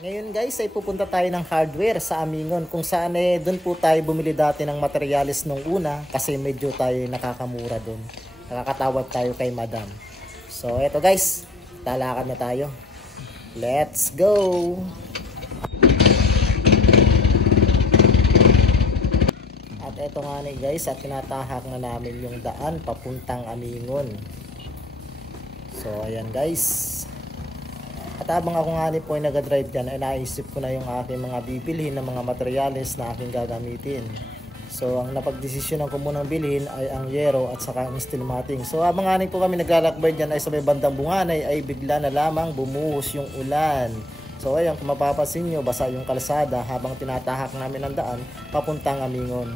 Ngayon guys ay pupunta tayo ng hardware sa Amingon kung saan doon po tayo bumili dati ng materialis nung una kasi medyo tayo nakakamura doon. Nakakatawad tayo kay madam. So eto guys, talakad na tayo. Let's go! At eto nga ni guys at tinatahak na namin yung daan papuntang Amingon. So ayan guys. At habang ako nga po ay nag-drive dyan, ay naisip ko na yung aking mga bibilhin ng mga materyales na aking gagamitin. So ang napagdesisyonan ko munang bilhin ay ang yero at saka ang steel matting. So habang nga po kami naglalakbay dyan ay sa may bandang Bunganay ay bigla na lamang bumuhos yung ulan. So ayan, kung mapapansin nyo, basa yung kalsada habang tinatahak namin ang daan papuntang Amingon.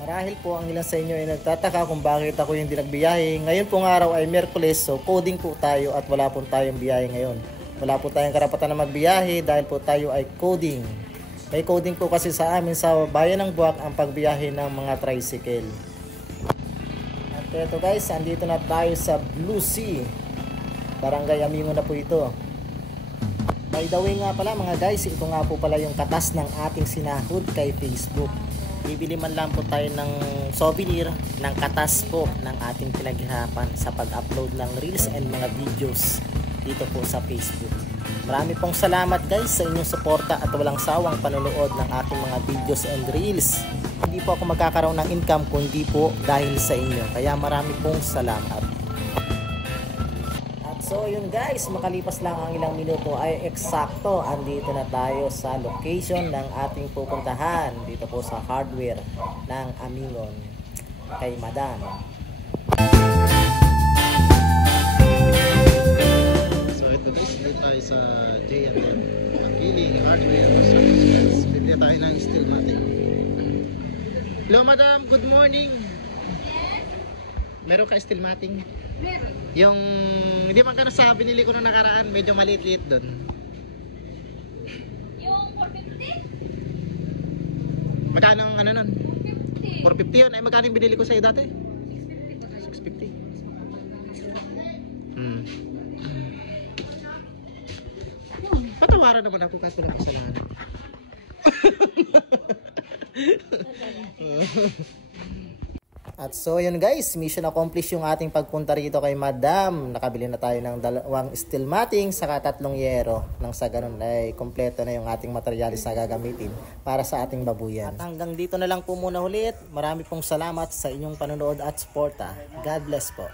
Marahil po ang ilan sa inyo ay nagtataka kung bakit ako hindi nagbiyahe. Ngayon pong araw ay Miyerkules, so coding po tayo at wala po tayong biyahe ngayon. Wala po tayong karapatan na magbiyahe dahil po tayo ay coding. May coding po kasi sa amin sa bayan ng Buwak ang pagbiyahe ng mga tricycle. At eto guys, andito na tayo sa Blue Sea. Barangay Amingon na po ito. By the way nga pala mga guys, ito nga po pala yung katas ng ating sinahod kay Facebook. Bibili man lang po tayo ng souvenir ng katas po ng ating pinaghirapan sa pag-upload ng reels and mga videos dito po sa Facebook. Marami pong salamat guys sa inyong suporta at walang sawang panonood ng aking mga videos and reels. Hindi po ako magkakaroon ng income kundi po dahil sa inyo. Kaya marami pong salamat. So yun guys, makalipas lang ang ilang minuto ay eksakto andito na tayo sa location ng ating pupuntahan dito po sa hardware ng Amingon kay madam. So ito guys, dito tayo sa J&M Akiling Hardware Services. Bibili tayo ng steel matting. Hello madam, good morning. Meron ka steel matting? Meron. Yung hindi man ka sa binili ko nung nakaraan, medyo maliit-liit doon. Yung 450? Magkano ang ano nun? 450. 450 yun. Ay magkano yung binili ko sa iyo dati? 650. Patawaran naman ako kahit walang kasalanan. At so yun guys, mission accomplished yung ating pagpunta rito kay madam. Nakabili na tayo ng 2 steel matting saka 3 yero. Nang sa ganun ay kompleto na yung ating materialis na gagamitin para sa ating babuyan. At hanggang dito na lang po muna ulit. Marami pong salamat sa inyong panonood at suporta. God bless po.